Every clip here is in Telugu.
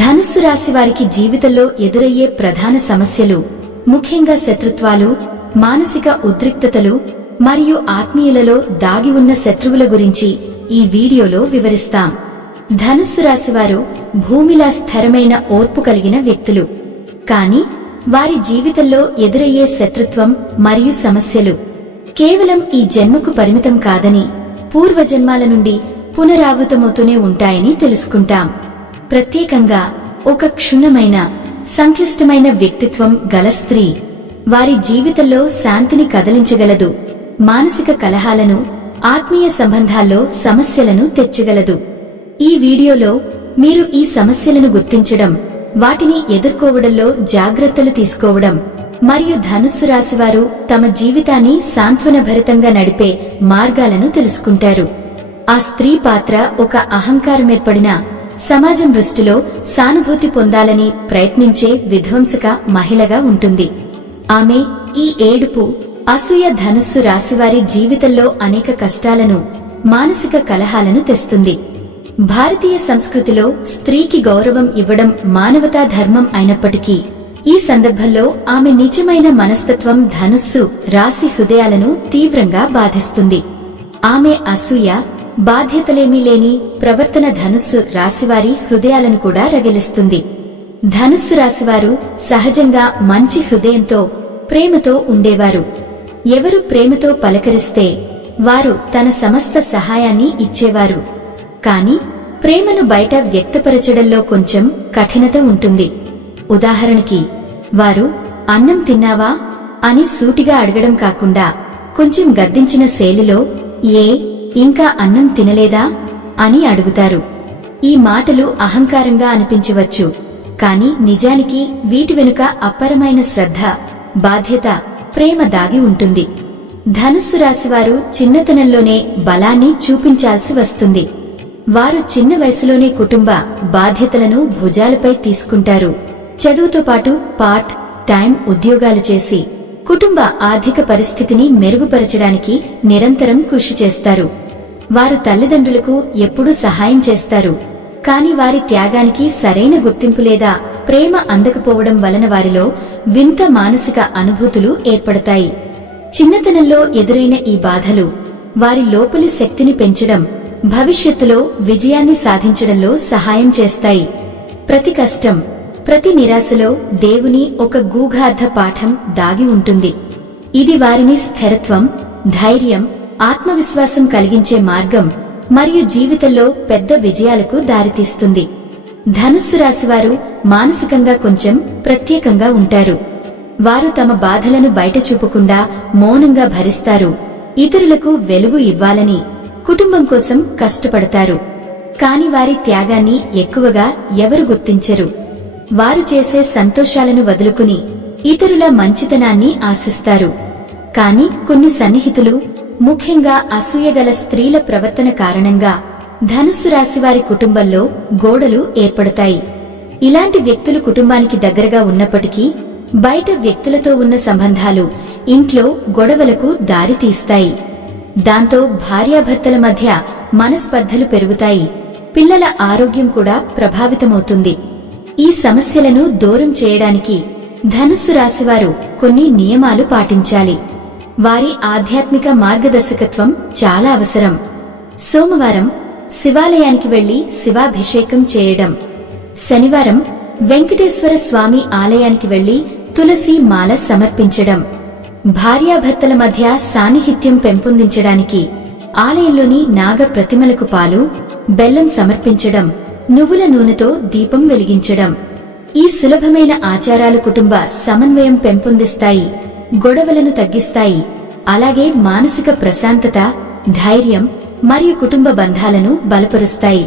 ధనుస్సు రాశి వారికి జీవితంలో ఎదురయ్యే ప్రధాన సమస్యలు, ముఖ్యంగా శత్రుత్వాలు, మానసిక ఉద్రిక్తతలు మరియు ఆత్మీయులలో దాగి ఉన్న శత్రువుల గురించి ఈ వీడియోలో వివరిస్తాం. ధనుస్సు రాశివారు భూమిలా స్థిరమైన ఓర్పు కలిగిన వ్యక్తులు. కానీ వారి జీవితంలో ఎదురయ్యే శత్రుత్వం మరియు సమస్యలు కేవలం ఈ జన్మకు పరిమితం కాదని, పూర్వజన్మాల నుండి పునరావృతమవుతూనే ఉంటాయని తెలుసుకుంటాం. ప్రత్యేకంగా ఒక క్షుణ్ణమైన, సంక్లిష్టమైన వ్యక్తిత్వం గల స్త్రీ వారి జీవితంలో శాంతిని కదిలించగలదు, మానసిక కలహాలను, ఆత్మీయ సంబంధాల్లో సమస్యలను తెచ్చగలదు. ఈ వీడియోలో మీరు ఈ సమస్యలను గుర్తించడం, వాటిని ఎదుర్కోవడంలో జాగ్రత్తలు తీసుకోవడం మరియు ధనుస్సు రాశివారు తమ జీవితాన్ని సాంత్వనభరితంగా నడిపే మార్గాలను తెలుసుకుంటారు. ఆ స్త్రీ పాత్ర ఒక అహంకారమేర్పడిన, సమాజం దృష్టిలో సానుభూతి పొందాలని ప్రయత్నించే విధ్వంసక మహిళగా ఉంటుంది. ఆమె ఈ ఏడుపు, అసూయ ధనుస్సు రాశివారి జీవితంలో అనేక కష్టాలను, మానసిక కలహాలను తెస్తుంది. భారతీయ సంస్కృతిలో స్త్రీకి గౌరవం ఇవ్వడం మానవతా ధర్మం అయినప్పటికీ, ఈ సందర్భంలో ఆమె నిజమైన మనస్తత్వం ధనుస్సు రాశి హృదయాలను తీవ్రంగా బాధిస్తుంది. ఆమె అసూయ, బాధ్యతలేమీ లేని ప్రవర్తన ధనుస్సు రాశివారి హృదయాలను కూడా రగిలిస్తుంది. ధనుస్సు రాశివారు సహజంగా మంచి హృదయంతో, ప్రేమతో ఉండేవారు. ఎవరు ప్రేమతో పలకరిస్తే వారు తన సమస్త సహాయాన్ని ఇచ్చేవారు. కాని ప్రేమను బయట వ్యక్తపరచడంలో కొంచెం కఠినత ఉంటుంది. ఉదాహరణకి, వారు అన్నం తిన్నావా అని సూటిగా అడగడం కాకుండా కొంచెం గద్దించిన శైలిలో ఇంకా అన్నం తినలేదా అని అడుగుతారు. ఈ మాటలు అహంకారంగా అనిపించవచ్చు, కాని నిజానికి వీటి వెనుక అప్పరమైన శ్రద్ధ, బాధ్యత, ప్రేమ దాగి ఉంటుంది. ధనుస్సు రాశివారు చిన్నతనంలోనే బలాన్ని చూపించాల్సి వస్తుంది. వారు చిన్న వయసులోనే కుటుంబ బాధ్యతలను భుజాలపై తీసుకుంటారు. చదువుతో పాటు పార్ట్ టైం ఉద్యోగాలు చేసి కుటుంబ ఆర్థిక పరిస్థితిని మెరుగుపరచడానికి నిరంతరం కృషి చేస్తారు. వారు తల్లిదండ్రులకు ఎప్పుడూ సహాయం చేస్తారు, కాని వారి త్యాగానికి సరైన గుర్తింపు లేదా ప్రేమ అందకపోవడం వలన వారిలో వింత మానసిక అనుభూతులు ఏర్పడతాయి. చిన్నతనంలో ఎదురైన ఈ బాధలు వారి లోపలి శక్తిని పెంచడం, భవిష్యత్తులో విజయాన్ని సాధించడంలో సహాయం చేస్తాయి. ప్రతి కష్టం, ప్రతి నిరాశలో దేవుని ఒక గూఢార్థ పాఠం దాగి ఉంటుంది. ఇది వారిని స్థిరత్వం, ధైర్యం, ఆత్మవిశ్వాసం కలిగించే మార్గం మరియు జీవితంలో పెద్ద విజయాలకు దారితీస్తుంది. ధనుస్సు రాశివారు మానసికంగా కొంచెం ప్రత్యేకంగా ఉంటారు. వారు తమ బాధలను బయట చూపకుండా మౌనంగా భరిస్తారు. ఇతరులకు వెలుగు ఇవ్వాలని, కుటుంబం కోసం కష్టపడతారు. కాని వారి త్యాగాన్ని ఎక్కువగా ఎవరు గుర్తించరు. వారు చేసే సంతోషాలను వదులుకుని ఇతరుల మంచితనాన్ని ఆశిస్తారు. కాని కొన్ని సన్నిహితులు, ముఖ్యంగా అసూయగల స్త్రీల ప్రవర్తన కారణంగా ధనుస్సు రాశివారి కుటుంబంలో గోడలు ఏర్పడతాయి. ఇలాంటి వ్యక్తులు కుటుంబానికి దగ్గరగా ఉన్నప్పటికీ బయట వ్యక్తులతో ఉన్న సంబంధాలు ఇంట్లో గొడవలకు దారితీస్తాయి. దాంతో భార్యాభర్తల మధ్య మనస్పర్ధలు పెరుగుతాయి. పిల్లల ఆరోగ్యం కూడా ప్రభావితమవుతుంది. ఈ సమస్యలను దూరం చేయడానికి ధనుస్సు రాశివారు కొన్ని నియమాలు పాటించాలి. వారి ఆధ్యాత్మిక మార్గదర్శకత్వం చాలా అవసరం. సోమవారం శివాలయానికి వెళ్లి శివాభిషేకం చేయడం. శనివారం వెంకటేశ్వర స్వామి ఆలయానికి వెళ్లి తులసి మాల సమర్పించడం. భార్యాభర్తల మధ్య సాన్నిహిత్యం పెంపొందించడానికి ఆలయంలోని నాగ ప్రతిమలకు పాలు, బెల్లం సమర్పించడం, నువ్వుల నూనెతో దీపం వెలిగించడం. ఈ సులభమైన ఆచారాలు కుటుంబ సమన్వయం పెంపొందిస్తాయి, గొడవలను తగ్గిస్తాయి, అలాగే మానసిక ప్రశాంతత, ధైర్యం మరియు కుటుంబ బంధాలను బలపరుస్తాయి.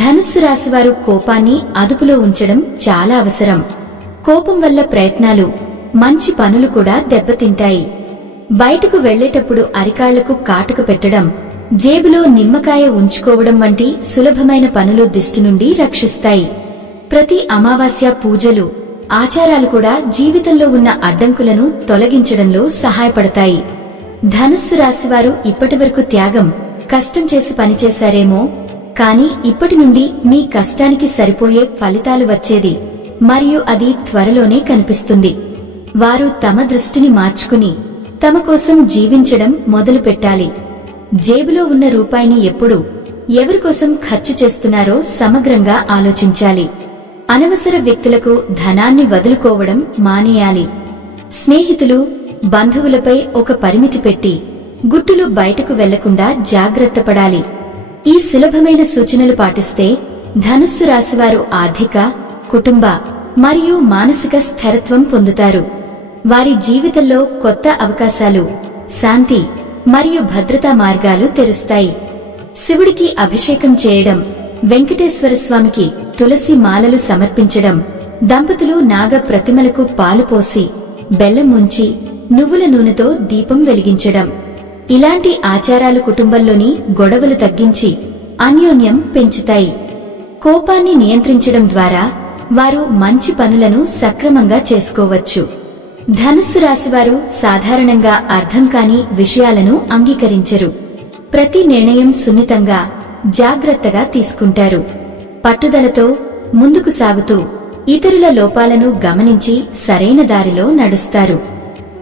ధనుస్సు రాశివారు కోపాన్ని అదుపులో ఉంచడం చాలా అవసరం. కోపం వల్ల ప్రయత్నాలు, మంచి పనులు కూడా దెబ్బతింటాయి. బయటకు వెళ్లేటప్పుడు అరికాళ్లకు కాటుక పెట్టడం, జేబులో నిమ్మకాయ ఉంచుకోవడం వంటి సులభమైన పనులు దిష్టి నుండి రక్షిస్తాయి. ప్రతి అమావాస్య పూజలు, ఆచారాలు కూడా జీవితంలో ఉన్న అడ్డంకులను తొలగించడంలో సహాయపడతాయి. ధనుస్సు రాశివారు ఇప్పటివరకు త్యాగం, కష్టం చేసి పనిచేశారేమో, కానీ ఇప్పటి నుండి మీ కష్టానికి సరిపోయే ఫలితాలు వచ్చేది మరియు అది త్వరలోనే కనిపిస్తుంది. వారు తమ దృష్టిని మార్చుకుని తమ కోసం జీవించడం మొదలుపెట్టాలి. జేబులో ఉన్న రూపాయిని ఎప్పుడు ఎవరికోసం ఖర్చు చేస్తున్నారో సమగ్రంగా ఆలోచించాలి. అనవసర వ్యక్తులకు ధనాన్ని వదులుకోవడం మానేయాలి. స్నేహితులు, బంధువులపై ఒక పరిమితి పెట్టి గుట్టులు బయటకు వెళ్లకుండా జాగ్రత్తపడాలి. ఈ సులభమైన సూచనలు పాటిస్తే ధనుస్సు రాశివారు ఆర్థిక, కుటుంబ మరియు మానసిక స్థిరత్వం పొందుతారు. వారి జీవితంలో కొత్త అవకాశాలు, శాంతి మరియు భద్రతా మార్గాలు తెరుస్తాయి. శివుడికి అభిషేకం చేయడం, వెంకటేశ్వర స్వామికి తులసి మాలలు సమర్పించడం, దంపతులు నాగ ప్రతిమలకు పాలు పోసి బెల్లం ముంచి నువ్వుల నూనెతో దీపం వెలిగించడం, ఇలాంటి ఆచారాలు కుటుంబంలోని గొడవలు తగ్గించి అన్యోన్యం పెంచుతాయి. కోపాన్ని నియంత్రించడం ద్వారా వారు మంచి పనులను సక్రమంగా చేసుకోవచ్చు. ధనుస్సు రాశివారు సాధారణంగా అర్థం కాని విషయాలను అంగీకరించరు. ప్రతి నిర్ణయం సున్నితంగా, జాగ్రత్తగా తీసుకుంటారు. పట్టుదలతో ముందుకు సాగుతూ ఇతరుల లోపాలను గమనించి సరైన దారిలో నడుస్తారు.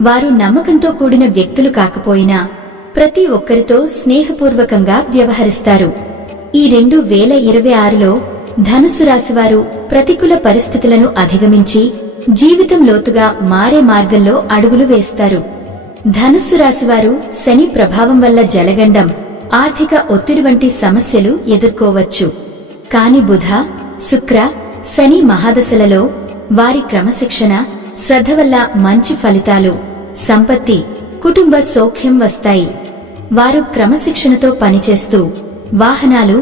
వారు నమ్మకంతో కూడిన వ్యక్తులు కాకపోయినా ప్రతి ఒక్కరితో స్నేహపూర్వకంగా వ్యవహరిస్తారు. ఈ 2026లో ధనుస్సు రాశివారు ప్రతికూల పరిస్థితులను అధిగమించి జీవితం లోతుగా మారే మార్గంలో అడుగులు వేస్తారు. ధనుస్సు రాశివారు శని ప్రభావం వల్ల జలగండం, ఆర్థిక ఒత్తిడి వంటి సమస్యలు ఎదుర్కోవచ్చు. కాని బుధ, శుక్ర, శని మహాదశలలో వారి క్రమశిక్షణ, శ్రద్ధ వల్ల మంచి ఫలితాలు, సంపత్తి, కుటుంబ సౌఖ్యం వస్తాయి. వారు క్రమశిక్షణతో పనిచేస్తూ వాహనాలు,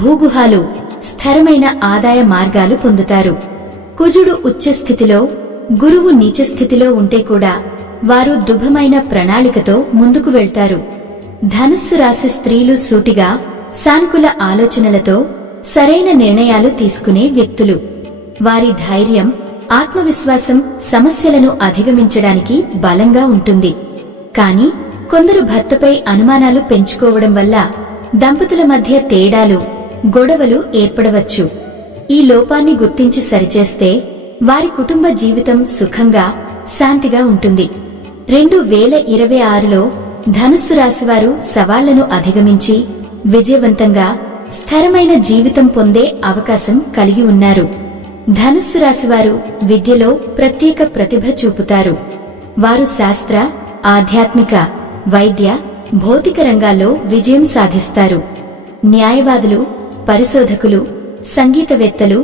భూగుహాలు, స్థిరమైన ఆదాయ మార్గాలు పొందుతారు. కుజుడు ఉచ్చస్థితిలో, గురువు నీచస్థితిలో ఉంటే కూడా వారు దుఃఖమైన ప్రణాళికతో ముందుకు వెళ్తారు. ధనుస్సు రాశి స్త్రీలు సూటిగా, సానుకూల ఆలోచనలతో సరైన నిర్ణయాలు తీసుకునే వ్యక్తులు. వారి ధైర్యం, ఆత్మవిశ్వాసం సమస్యలను అధిగమించడానికి బలంగా ఉంటుంది. కాని కొందరు భర్తపై అనుమానాలు పెంచుకోవడం వల్ల దంపతుల మధ్య తేడాలు, గొడవలు ఏర్పడవచ్చు. ఈ లోపాన్ని గుర్తించి సరిచేస్తే వారి కుటుంబ జీవితం సుఖంగా, శాంతిగా ఉంటుంది. 2026లో ధనుస్సు రాశివారు సవాళ్లను అధిగమించి విజయవంతంగా, స్థిరమైన జీవితం పొందే అవకాశం కలిగి ఉన్నారు. ధనుస్సు రాశివారు విద్యలో ప్రత్యేక ప్రతిభ చూపుతారు. వారు శాస్త్ర, ఆధ్యాత్మిక, వైద్య, భౌతిక రంగాల్లో విజయం సాధిస్తారు. న్యాయవాదులు, పరిశోధకులు, సంగీతవేత్తలు,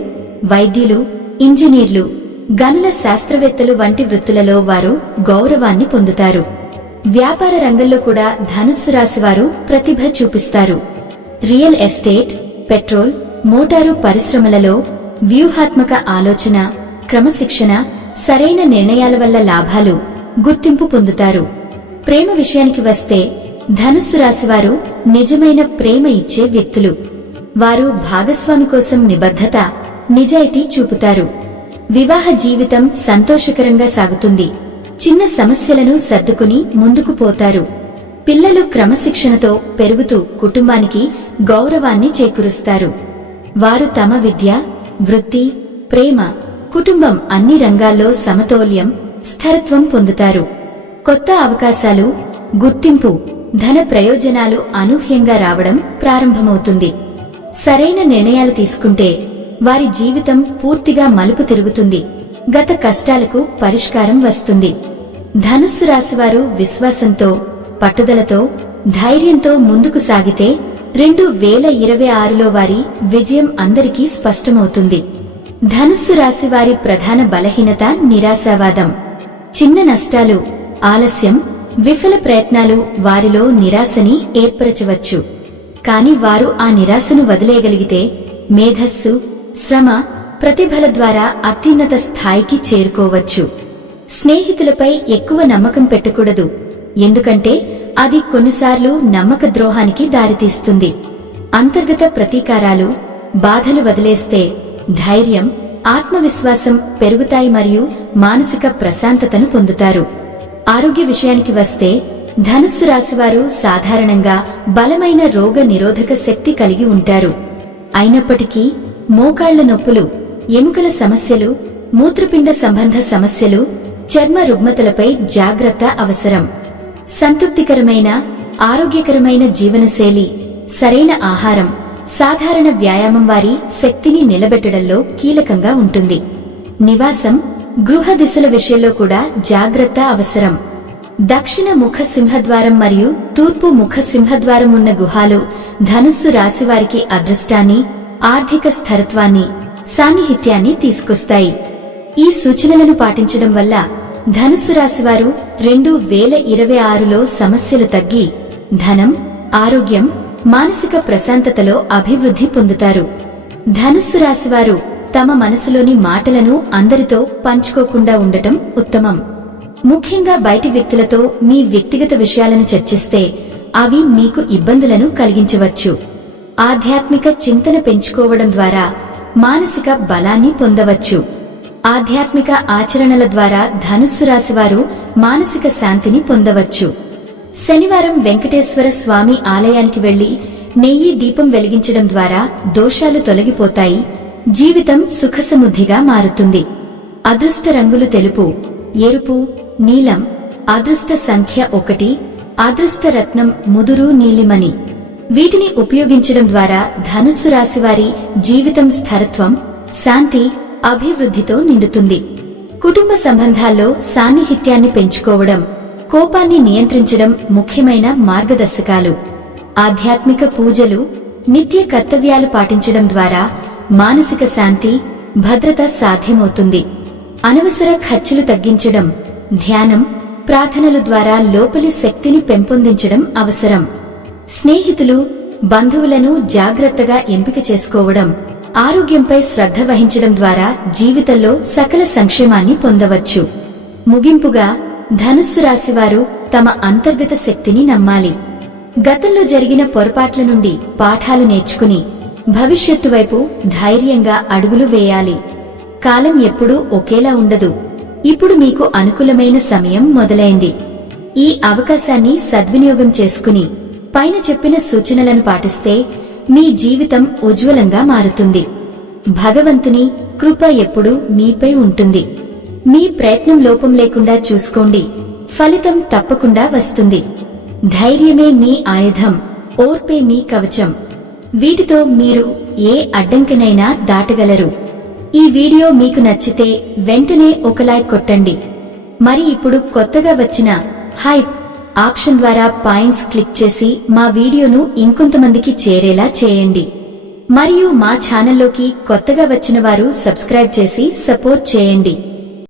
వైద్యులు, ఇంజనీర్లు, గనుల శాస్త్రవేత్తలు వంటి వృత్తులలో వారు గౌరవాన్ని పొందుతారు. వ్యాపార రంగంలో కూడా ధనుస్సు రాశివారు ప్రతిభ చూపిస్తారు. రియల్ ఎస్టేట్, పెట్రోల్, మోటారు పరిశ్రమలలో వ్యూహాత్మక ఆలోచన, క్రమశిక్షణ, సరైన నిర్ణయాల వల్ల లాభాలు, గుర్తింపు పొందుతారు. ప్రేమ విషయానికి వస్తే ధనుస్సు రాశివారు నిజమైన ప్రేమ ఇచ్చే వ్యక్తులు. వారు భాగస్వామి కోసం నిబద్ధత, నిజాయితీ చూపుతారు. వివాహ జీవితం సంతోషకరంగా సాగుతుంది. చిన్న సమస్యలను సర్దుకుని ముందుకు పోతారు. పిల్లలు క్రమశిక్షణతో పెరుగుతూ కుటుంబానికి గౌరవాన్ని చేకూరుస్తారు. వారు తమ విద్య, వృత్తి, ప్రేమ, కుటుంబం అన్ని రంగాల్లో సమతౌల్యం, స్థిరత్వం పొందుతారు. కొత్త అవకాశాలు, గుర్తింపు, ధన ప్రయోజనాలు అనూహ్యంగా రావడం ప్రారంభమవుతుంది. సరైన నిర్ణయాలు తీసుకుంటే వారి జీవితం పూర్తిగా మలుపు తిరుగుతుంది. గత కష్టాలకు పరిష్కారం వస్తుంది. ధనుస్సు రాశివారు విశ్వాసంతో, పట్టుదలతో, ధైర్యంతో ముందుకు సాగితే 2026లో వారి విజయం అందరికీ స్పష్టమవుతుంది. ధనుస్సు రాశివారి ప్రధాన బలహీనత నిరాశావాదం. చిన్న నష్టాలు, ఆలస్యం, విఫల ప్రయత్నాలు వారిలో నిరాశని ఏర్పరచవచ్చు. కాని వారు ఆ నిరాశను వదిలేయగలిగితే మేధస్సు, శ్రమ, ప్రతిభల ద్వారా అత్యున్నత స్థాయికి చేరుకోవచ్చు. స్నేహితులపై ఎక్కువ నమ్మకం పెట్టకూడదు, ఎందుకంటే అది కొన్నిసార్లు నమ్మక ద్రోహానికి దారితీస్తుంది. అంతర్గత ప్రతీకారాలు, బాధలు వదిలేస్తే ధైర్యం, ఆత్మవిశ్వాసం పెరుగుతాయి మరియు మానసిక ప్రశాంతతను పొందుతారు. ఆరోగ్య విషయానికి వస్తే ధనుస్సు రాశివారు సాధారణంగా బలమైన రోగ నిరోధక శక్తి కలిగి ఉంటారు. అయినప్పటికీ మోకాళ్ల నొప్పులు, ఎముకల సమస్యలు, మూత్రపిండ సంబంధ సమస్యలు, చర్మ రుగ్మతలపై జాగ్రత్త అవసరం. సంతృప్తికరమైన, ఆరోగ్యకరమైన జీవనశైలి, సరైన ఆహారం, సాధారణ వ్యాయామం వారి శక్తిని నిలబెట్టడంలో కీలకంగా ఉంటుంది. నివాసం, గృహ దిశల విషయంలో కూడా జాగ్రత్త అవసరం. దక్షిణ ముఖ సింహద్వారం మరియు తూర్పు ముఖ సింహద్వారం ఉన్న గుహాలు ధనుస్సు రాశివారికి అదృష్టాన్ని, ఆర్థిక స్థిరత్వాన్ని, సాన్నిహిత్యాన్ని తీసుకొస్తాయి. ఈ సూచనలను పాటించడం వల్ల ధనుస్సు రాశివారు 2026లో సమస్యలు తగ్గి ధనం, ఆరోగ్యం, మానసిక ప్రశాంతతలో అభివృద్ధి పొందుతారు. ధనుస్సు రాశివారు తమ మనసులోని మాటలను అందరితో పంచుకోకుండా ఉండటం ఉత్తమం. ముఖ్యంగా బయటి వ్యక్తులతో మీ వ్యక్తిగత విషయాలను చర్చిస్తే అవి మీకు ఇబ్బందులను కలిగించవచ్చు. ఆధ్యాత్మిక చింతన పెంచుకోవడం ద్వారా మానసిక బలాన్ని పొందవచ్చు. ఆధ్యాత్మిక ఆచరణల ద్వారా ధనుస్సు రాశివారు మానసిక శాంతిని పొందవచ్చు. శనివారం వెంకటేశ్వర స్వామి ఆలయానికి వెళ్లి నెయ్యి దీపం వెలిగించడం ద్వారా దోషాలు తొలగిపోతాయి. జీవితం సుఖసముద్ధిగా మారుతుంది. అదృష్ట రంగులు తెలుపు, ఎరుపు, నీలం. అదృష్ట సంఖ్య 1. అదృష్ట రత్నం ముదురు నీలిమణి. వీటిని ఉపయోగించడం ద్వారా ధనుస్సు రాశివారి జీవితం స్థిరత్వం, శాంతి, అభివృద్ధితో నిండుతుంది. కుటుంబ సంబంధాల్లో సాన్నిహిత్యాన్ని పెంచుకోవడం, కోపాన్ని నియంత్రించడం ముఖ్యమైన మార్గదర్శకాలు. ఆధ్యాత్మిక పూజలు, నిత్య కర్తవ్యాలు పాటించడం ద్వారా మానసిక శాంతి, భద్రత సాధ్యమవుతుంది. అనవసర ఖర్చులు తగ్గించడం, ధ్యానం, ప్రార్థనల ద్వారా లోపలి శక్తిని పెంపొందించడం అవసరం. స్నేహితులు, బంధువులను జాగ్రత్తగా ఎంపిక చేసుకోవడం, ఆరోగ్యంపై శ్రద్ధ వహించడం ద్వారా జీవితంలో సకల సంక్షేమాన్ని పొందవచ్చు. ముగింపుగా ధనుస్సు రాశివారు తమ అంతర్గత శక్తిని నమ్మాలి. గతంలో జరిగిన పొరపాట్ల నుండి పాఠాలు నేర్చుకుని భవిష్యత్తు వైపు ధైర్యంగా అడుగులు వేయాలి. కాలం ఎప్పుడూ ఒకేలా ఉండదు. ఇప్పుడు మీకు అనుకూలమైన సమయం మొదలైంది. ఈ అవకాశాన్ని సద్వినియోగం చేసుకుని పైన చెప్పిన సూచనలను పాటిస్తే మీ జీవితం ఉజ్వలంగా మారుతుంది. భగవంతుని కృప ఎప్పుడూ మీపై ఉంటుంది. మీ ప్రయత్నం లోపం లేకుండా చూసుకోండి. ఫలితం తప్పకుండా వస్తుంది. ధైర్యమే మీ ఆయుధం, ఓర్పే మీ కవచం. వీటితో మీరు ఏ అడ్డంకినైనా దాటగలరు. ఈ వీడియో మీకు నచ్చితే వెంటనే ఒక లైక్ కొట్టండి. మరి ఇప్పుడు కొత్తగా వచ్చిన హైప్ ఆప్షన్ ద్వారా పాయింట్స్ క్లిక్ చేసి మా వీడియోను ఇంకొంతమందికి చేరేలా చేయండి. మరియు మా ఛానల్లోకి కొత్తగా వచ్చిన వారు సబ్స్క్రైబ్ చేసి సపోర్ట్ చేయండి.